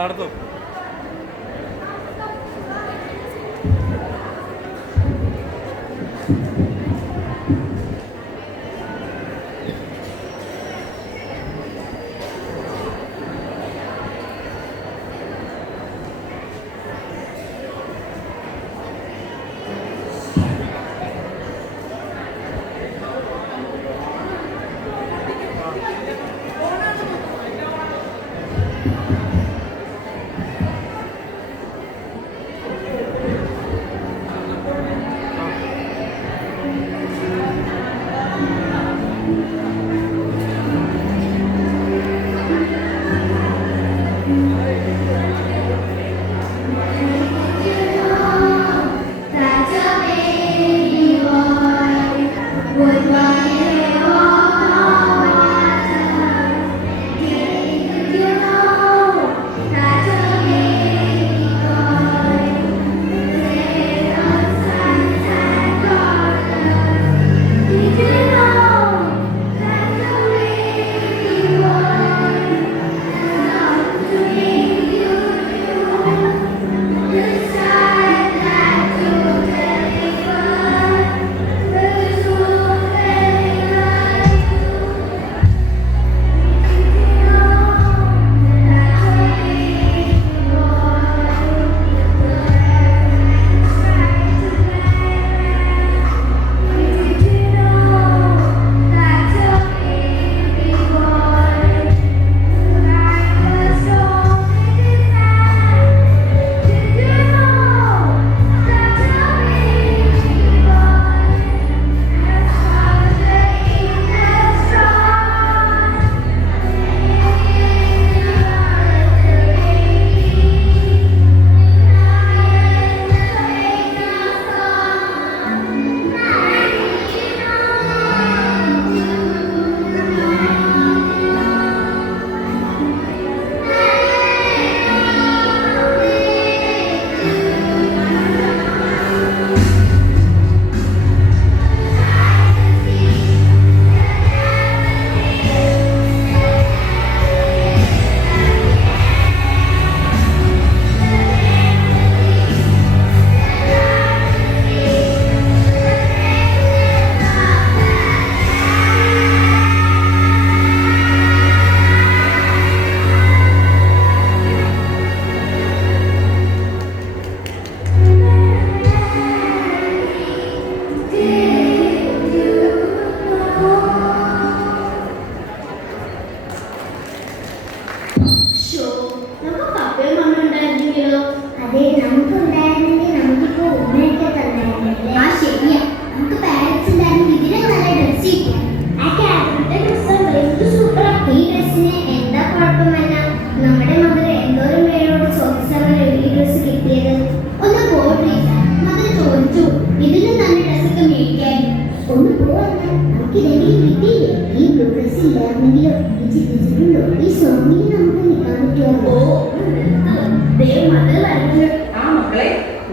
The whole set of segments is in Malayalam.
അടുത്തു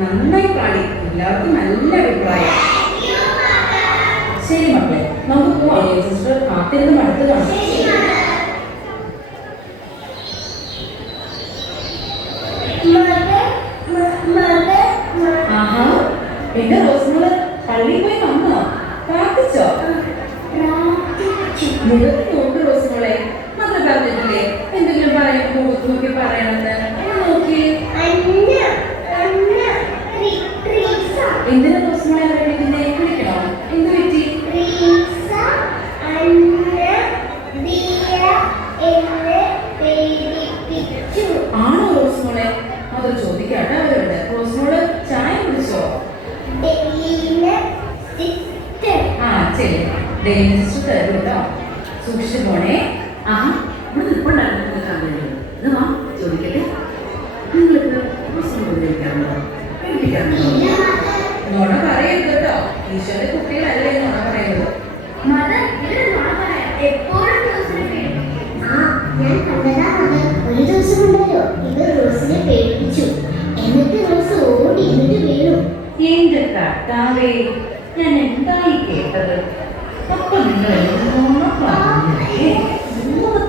നന്നായി പാടി. എല്ലാവർക്കും നല്ല അഭിപ്രായം. ശരി മക്കളെ, നമുക്ക് പോവാം. സിസ്റ്റർ കാത്തിരുന്ന് മടുത്ത് കാണാം. ആഹാ, എന്റെ റോസ്മോള് പള്ളിയിൽ പോയി വന്നോ? പ്രാർത്ഥിച്ചോ? മുഖത്ത് നോക്ക് റോസ്മോളെ. മക്കൾ പറഞ്ഞിട്ടില്ലേ എന്തെങ്കിലും പറയുമ്പോ മുഖത്ത് നോക്കി പറയണമെന്ന്? നോക്കി എന്തിനാ റോസ്മോളെ വിളിക്കുന്നേ? വിളിക്കണോ? എന്ത് പറ്റി? ആണോ റോസ്മോളെ? അത് ചോദിക്കാട്ടെ അവരോട്. റോസ്മോള് ചായ കുടിച്ചോ? ആ ശരി, ഡെയിലി സിസ്റ്റർ തരും കേട്ടോ. സൂക്ഷിച്ചു പോണേ. ആ ഇവിടെ നിൽപ്പുണ്ടായിരുന്നു കാണുന്നത്. ഇത് വാ ചോദിക്കട്ടെ, നിങ്ങൾക്ക് ഉപയോഗിക്കാറുണ്ടോ? പേടിപ്പിക്കാറുണ്ടോ? നുണ പറയരുത് കേട്ടോ. ഈശോയുടെ കുട്ടികളല്ലേ നുണ പറയുന്നത്. ഒരു ദിവസം ഉണ്ടല്ലോ ഇത് റോസിനെ പേടിപ്പിച്ചു. എന്നിട്ട് റോസ് ഓടി എന്നിട്ട് വീണു. എന്റെ കർത്താവേ, ഞാൻ എന്തായി കേട്ടത്? അപ്പൊ നിങ്ങൾ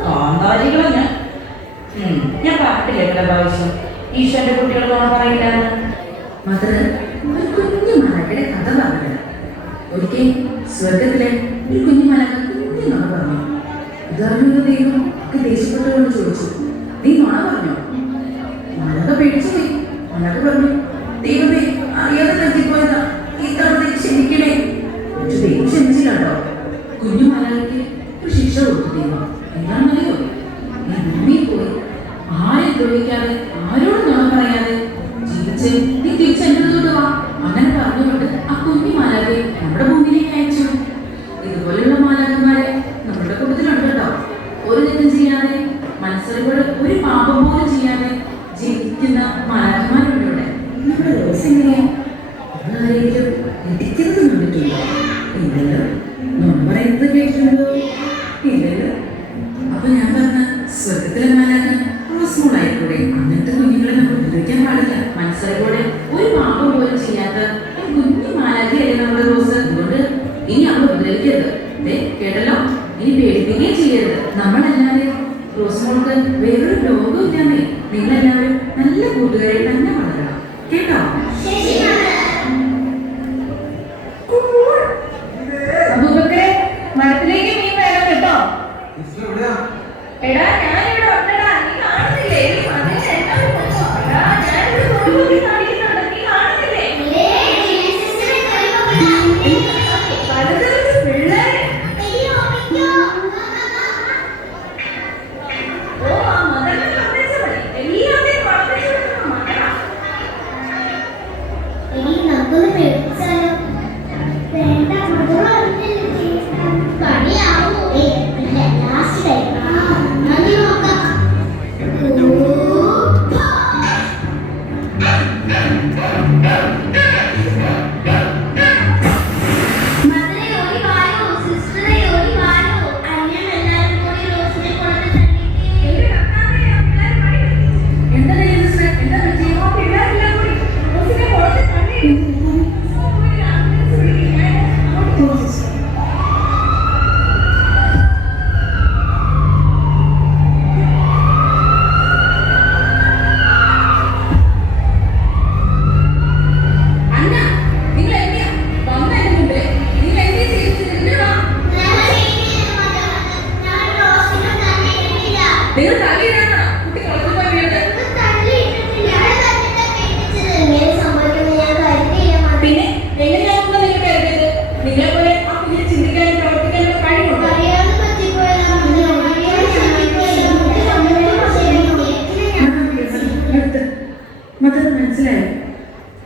കാന്താരികളെ ഞാൻ ഞാൻ പറഞ്ഞിട്ടില്ലേ ഇവിടെ ആവശ്യം ഈശ്വരന്റെ കുട്ടികൾ നുണ പറയില്ലാന്ന്. മദർ ഒരു കുഞ്ഞു മലക്കയുടെ കഥ പറഞ്ഞില്ല. ഒരിക്കൽ സ്വർഗത്തിലെ ഒരു കുഞ്ഞു മലക്ക കുഞ്ഞു നുണ പറഞ്ഞു. ഇതറിഞ്ഞൊരു ദൈവം ദേഷ്യപ്പെട്ടുകൊണ്ട് ചോദിച്ചു, നീ നുണ പറഞ്ഞോ? മലക പേടിച്ചു പോയി. മലക പറഞ്ഞു, ദൈവമേ അറിയാതെ പറ്റിപ്പോയതാ, ഇത്തവണ ക്ഷമിക്കണേ. പക്ഷെ ദൈവം ക്ഷമിച്ചില്ല കേട്ടോ. കുഞ്ഞു മലകയ്ക്ക് ഒരു ശിക്ഷ കൊടുത്തു ദൈവം. എന്താണെന്നറിയോ? നീ ഭൂമിയിൽ പോയി ആരെ ദ്രോഹിക്കാതെ ആരോടും നുണ പറയാതെ ജീവിച്ച് നീ തിരിച്ചെടുത്തോട്ട് വാ. അങ്ങനെ പറഞ്ഞുകൊണ്ട് ആ കുഞ്ഞു മാലാഖയെ നമ്മുടെ ഭൂമിയിലേക്ക് അയച്ചു. ഇതുപോലെയുള്ള മാലാഖമാരെ നമ്മുടെ കുടുംബത്തിലുണ്ട് കേട്ടോ. ഒരു തെറ്റും ചെയ്യാതെ മനസ്സിലൂടെ ഒരു പാപം പോലും ചെയ്യാതെ ജീവിക്കുന്ന മാലാഖമാരുണ്ട് ഇവിടെ. നമ്മുടെ റോസ് എങ്ങനെയാ? ആരെങ്കിലും ഇടിക്കുന്നത് കണ്ടിട്ടുണ്ടോ? ഇല്ലല്ലോ. നുണ പറയുന്നത് കേട്ടിട്ടുണ്ടോ? ഇല്ലല്ലോ. അപ്പൊ ഞാൻ പറഞ്ഞ സ്വർഗത്തിലെ മാലാഖ റോസ് മോളായിക്കൂടെ? അങ്ങനത്തെ കുഞ്ഞുങ്ങളെ നമ്മൾ ഉപദ്രവിക്കാൻ പാടില്ല. മനസ്സിലൂടെ ഒരു പാപം പോലും ചെയ്യാത്ത ഒരു കുഞ്ഞു മാലാഖയല്ലേ നമ്മുടെ റോസ്. അതുകൊണ്ട് ഇനി അവൾ ഉപദ്രവിക്കരുത്. കേട്ടല്ലോ? ഇനി പേടിപ്പിക്കുകയും ചെയ്യരുത്. നമ്മളല്ലാതെ റോസ് മോൾക്ക് വേറൊരു ലോകവും ഇല്ലാന്നേ. നിങ്ങളെല്ലാവരും നല്ല കൂട്ടുകാരെ തന്നെ വളരണം കേട്ടോ? അബൂബക്കറെ, മരത്തിലേക്ക് മീൻ വേണം കേട്ടോ. എടാ ഞാനിവിടെ ഉണ്ടടാ, നീ കാണുന്നില്ലേ? ഈ മതിൽ എല്ലാവരും കൊണ്ടോ? എടാ ഞാനിവിടെ നോക്കി കാണിക്കുന്നുണ്ട്, നീ കാണുന്നില്ലേ? പലതരം പിള്ളേരെ. ഓ ആ മദറിനെ സന്ദേശം മതി. എല്ലാവരെയും വളർത്തിച്ചു കൊടുക്കുന്ന മകളാ. ഇനി നമുക്കൊന്ന് പേടിച്ചാലോ? വേണ്ട, പണിയാവോ? ഇല്ല, ലാസ്റ്റ് ടൈം നന്ദി നോക്കാം.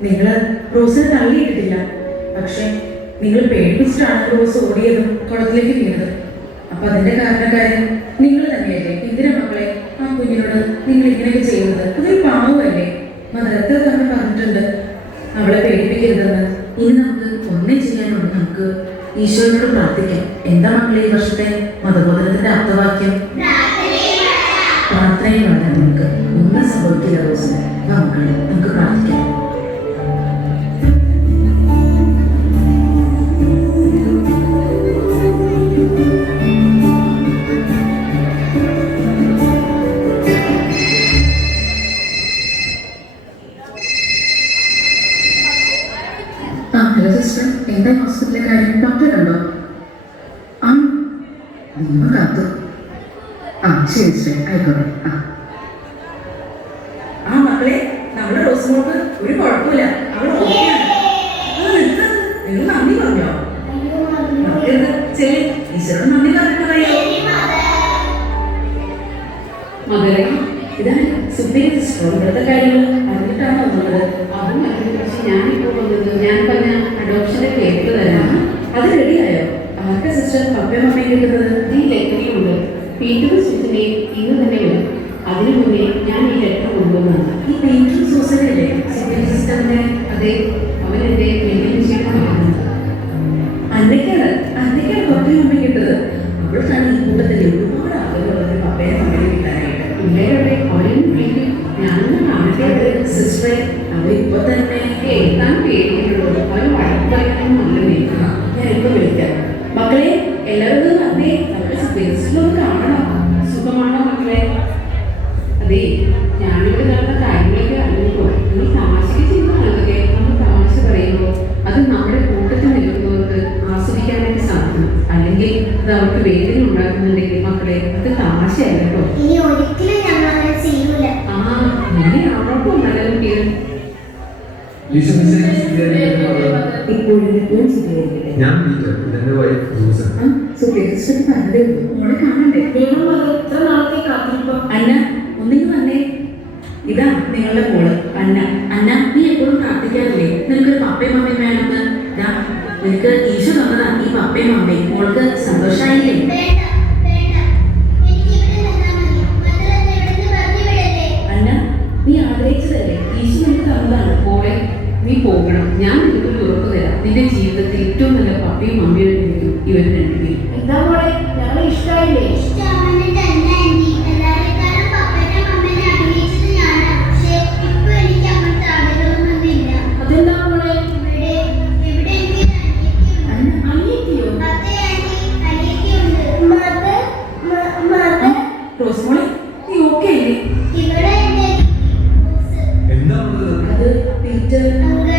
നിങ്ങൾ റോസിനെ തള്ളിയിട്ടിട്ടില്ല. പക്ഷെ നിങ്ങൾ പേടിപ്പിച്ചിട്ടാണ് റോസ് ഓടിയതും കുളത്തിലേക്ക് വീണത്. അപ്പൊ അതിന്റെ കാരണക്കാരൻ നിങ്ങൾ തന്നെയല്ലേ? എന്തിനാ മക്കളെ ആ കുഞ്ഞിനോട് നിങ്ങൾ ഇങ്ങനെയൊക്കെ ചെയ്യുന്നത്? അതൊരു പാവമല്ലേ? മദർ തന്നെ പറഞ്ഞിട്ടുണ്ട് അവളെ പേടിപ്പിക്കരുതെന്ന്. ഇനി നമുക്ക് ഒന്നേ ചെയ്യാനുണ്ട്. നമുക്ക് ഈശോയോട് പ്രാർത്ഥിക്കാം. എന്താ മക്കളെ ഈ വർഷത്തെ മതബോധനത്തിന്റെ അർത്ഥവാക്യം? പ്രാർത്ഥനയിൽ വളരെ നമുക്ക് ഒന്നും സംഭവിക്കില്ല റോസിന്. മക്കളെ നമുക്ക് പ്രാർത്ഥിക്കാം. ഹലോ സിസ്റ്റർ, എന്താ ഹോസ്പിറ്റലിലെ കാര്യം? ഡോക്ടറെ കണ്ടോ? ആ നിങ്ങൾ കാത്തു. ആ ശരി സിസ്റ്റർ, ആയിക്കോട്ടെ. ആ മക്കളെ, നമ്മുടെ റോസ് മോൾക്ക് ഒരു കുഴപ്പമില്ല. അവൾ ഓക്കെയാണ്. നിങ്ങൾ നന്ദി പറഞ്ഞോ? ശരി, ഈശ്വരൻ നന്ദി പറഞ്ഞിട്ട് പറയാം. മകളെ, ഇതാണ് സുപ്രീം സിസ്റ്റർ. ഇവിടുത്തെ കാര്യങ്ങൾ അറിഞ്ഞിട്ടാണ് വന്നത്. അതും പക്ഷെ ഞാനിപ്പോൾ വന്നത് ഞാൻ പറഞ്ഞ അഡോപ്ഷന്റെ പേപ്പർ തരാണ്. അത് റെഡിയായോ? ആർക്കാ സിസ്റ്റർ പപ്പയും അമ്മയും കിട്ടുന്നത്? ഈ ലെറ്ററിലുണ്ട്. പീറ്റർ സിസ്റ്ററിനെ ഇന്ന് തന്നെ വരും. അതിനു മുന്നേ ഞാൻ ഈ ലെറ്റർ കൊണ്ടുവന്നാണ്. ഈ പീറ്റർ സൂസനല്ലേ സുപ്രീം സിസ്റ്ററിന്റെ? അതെ, അവൻ എൻ്റെ വലിയ വിഷയമാണ്. അന്നേക്കാണ് പപ്പയും അമ്മയും കിട്ടുന്നത്. അവൾക്കാണ് ഈ കൂട്ടത്തിൽ ഒരുപാട് ആളുകളുള്ളത് പപ്പയും അമ്മയും കിട്ടാനായിട്ട്. പിള്ളേരുടെ അവരെയും വിളിക്കും. ഞാനൊന്നും കാണട്ടെ സിസ്റ്ററെ. അവരിപ്പോ തന്നെ എഴുതാൻ പേടിയുള്ളൂ. അവർ വഴക്ക് പറയാനൊന്നുമല്ലേ. ഞാൻ ഇപ്പൊ വിളിക്കാം. മക്കളെ എല്ലാവരും വന്നേ, നമ്മുടെ സുപ്രീം സിസ്റ്ററിനൊന്ന് കാണണം. സുഖമാണോ മക്കളെ? ഇപ്പോഴും ശരിയായിരിക്കില്ലേ? ഞാൻ പീറ്റർ, ഇതെന്റെ വൈഫ് സൂസൻ. പറഞ്ഞതേ ഉള്ളൂ. മോളെ കാണണ്ടേ? വേണം മദർ, എത്ര നാളത്തെ കാത്തിരിപ്പം. അന്ന ഒന്നിങ്ങ് വന്നേ. ഇതാ നിങ്ങളുടെ മോള് അന്ന. അന്ന, നീ എപ്പോഴും പ്രാർത്ഥിക്കാറില്ലേ നിനക്കൊരു പപ്പയും മമ്മയും വേണമെന്ന്? ദാ നിനക്ക് ഈശോ തന്നതാ ഈ പപ്പയും മമ്മയും. മോൾക്ക് സന്തോഷായില്ലേ? വേണ്ട വേണ്ട, എനിക്ക് ഇവിടെ നിന്നാ മതി. മദർ എന്നെ ഇവിടുന്ന് പറഞ്ഞു വിടല്ലേ. അന്ന, നീ ആഗ്രഹിച്ചതല്ലേ ഈശോ നിനക്ക് തന്നതാണ്. മോളെ നീ പോകണം. ഞാൻ നിനക്കൊരു ഉറപ്പ് തരാം. നിന്റെ ജീവിതത്തിൽ ഏറ്റവും നല്ല പപ്പയും മമ്മിയും ആയിരിക്കും ഇവർ രണ്ടുപേരും. എന്താ മോളെ, ഞങ്ങളെ ഇഷ്ടായില്ലേ? ഇഷ്ടമാവാൻ തന്നെ ആന്റി. എല്ലാവരെക്കാളും പപ്പയുടെ മമ്മേനെ ആഗ്രഹിച്ചത് ഞാനാ. പക്ഷേ ഇപ്പൊ എനിക്ക് അങ്ങനത്തെ ആഗ്രഹമൊന്നുമില്ല. അതെന്താ മോളെ? ഇവിടെ എനിക്ക് അനിയത്തിയുണ്ട്. അനിയത്തിയോ? അതെ ആന്റി, അനിയത്തിയുണ്ട്. മദർ റോസ് മോളെ, നീ ഓക്കെ അല്ലേ? ഇവിടെ എന്റെ റോസ്. എന്താ ഉള്ളത്? അത് പീറ്റർ. അങ്കിൾ,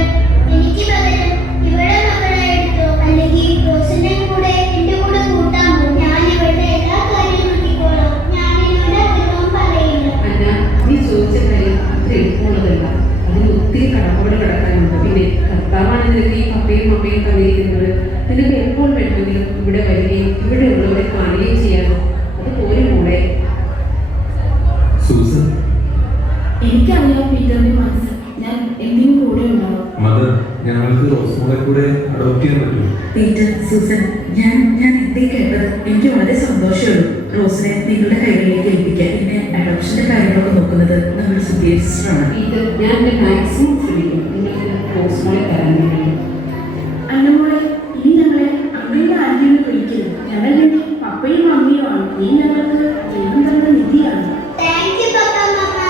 എനിക്ക് പകരം ഇവിടെ മകളെ എടുത്തോ, അല്ലെങ്കിൽ റോസിനെ കൂടെ എന്റെ കൂടെ കൂട്ടാമോ? ഞാൻ ഇവരുടെ എല്ലാ കാര്യവും നോക്കിക്കോളാം. ഞാൻ എന്നോട് അധികം പറയില്ല. അല്ല, നീ ചോദിച്ച കാര്യം അത്ര എളുപ്പമുള്ളതല്ല. അതിന് ഒത്തിരി കടമ്പകൾ കിടക്കാനുണ്ട്. പിന്നെ കർത്താവാണ് നിനക്ക് ഈ പപ്പയും മമ്മയും തന്നിരിക്കുന്നത്. നിനക്ക് എപ്പോൾ വേണമെങ്കിലും ഇവിടെ വരികയും ഇവിടെ ഉള്ളവരെ കാണുകയും ചെയ്യാമോ? അത് പോലെ മോളെ. സൂസൻ, എനിക്കറിയാം പീറ്ററിന്റെ മനസ്സ്. ഞാൻ എന്തിനും കൂടെ ഉണ്ടാവും. മദർ, ഞങ്ങൾക്ക് റോസ്മോളെ കൂടെ അഡോപ്റ്റ് ചെയ്യാൻ പറ്റുമോ? പീറ്റർ, സൂസൻ, ഞാൻ എന്തേ കേട്ടത്? എനിക്ക് വളരെ സന്തോഷമുള്ളൂ റോസിനെ നിങ്ങളുടെ കൈകളിലേക്ക് ഏൽപ്പിക്കാൻ. പിന്നെ അഡോപ്ഷന്റെ കാര്യങ്ങളൊക്കെ നോക്കുന്നത് നമ്മുടെ സുധീർ സിസ്റ്ററാണ്. ഇത് ഞാൻ എൻ്റെ മാക്സിമം ശ്രമിക്കും നിങ്ങൾക്ക് റോസ്മോളെ തരാൻ വേണ്ടി. അന്നമോളെ, ഇനി ഞങ്ങളെ അമ്മയുടെ ആന്റിയെന്ന് വിളിക്കരുത്. ഞങ്ങൾ നിന്റെ പപ്പയും മമ്മിയും ആണ്. നീ ഞങ്ങൾക്ക് ദൈവം തന്ന നിധിയാണ്. താങ്ക് യു പപ്പ മമ്മ.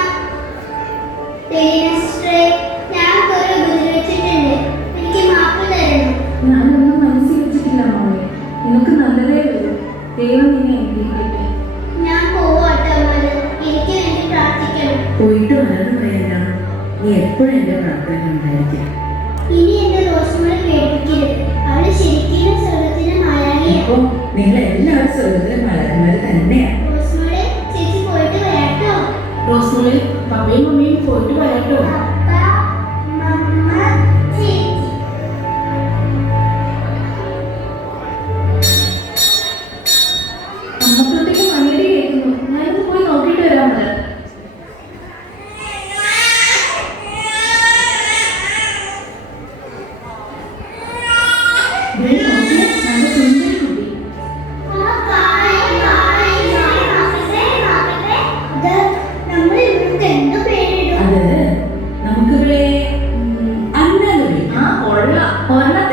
സിസ്റ്ററെ, ഞാൻ കുറെ ഉപദ്രവിച്ചിട്ടുണ്ട്. എനിക്ക് മാപ്പ് തരണം. ഞാനൊന്നും മനസ്സിൽ വെച്ചിട്ടില്ല മോളെ. നിനക്ക് നല്ലതേ വരൂ. ദൈവം നിന്നെ അനുഗ്രഹിക്കട്ടെ. ഞാൻ പോവാട്ടോ മദർ. എനിക്ക് വേണ്ടി പ്രാർത്ഥിക്കണം. പോയിട്ട് വളർന്നു പോയാൽ നീ എപ്പോഴും എൻ്റെ പ്രാർത്ഥന ഉണ്ടായിരിക്കും. ഇനി എന്റെ റോസ്മോളെ പേടിപ്പിക്കരുത്. അവള് ശരിക്കും സ്വർഗത്തിന് മായാളിയാണ്. അപ്പോൾ നിങ്ങൾ എല്ലാവരും സ്വർഗത്തിലെ മലക്കന്മാർ തന്നെയാണ്. റോസ്മോളെ, ചേച്ചി പോയിട്ട് വരാട്ടോ. റോസ്മോളെ, പപ്പയും മമ്മിയും പോയിട്ട് വരാട്ടോ. പപ്പ, മമ്മ, ചേച്ചി. അമ്മത്തോട്ടേക്ക് മണിയടി കേൾക്കുന്നു. ഞാനിത് പോയി നോക്കിയിട്ട് വരാം മദർ. ദേ നോക്കിയേ, നല്ല സുന്ദരി കുട്ടി. ആ, നോക്കട്ടെ. ഇത് നമ്മൾ ഇവർക്ക് എന്ത് പേരിടും? അത് നമുക്കിവിടെ അന്ന എന്ന് വിളിക്കാം. ആ, കൊള്ളാം. ഒരെണ്ണം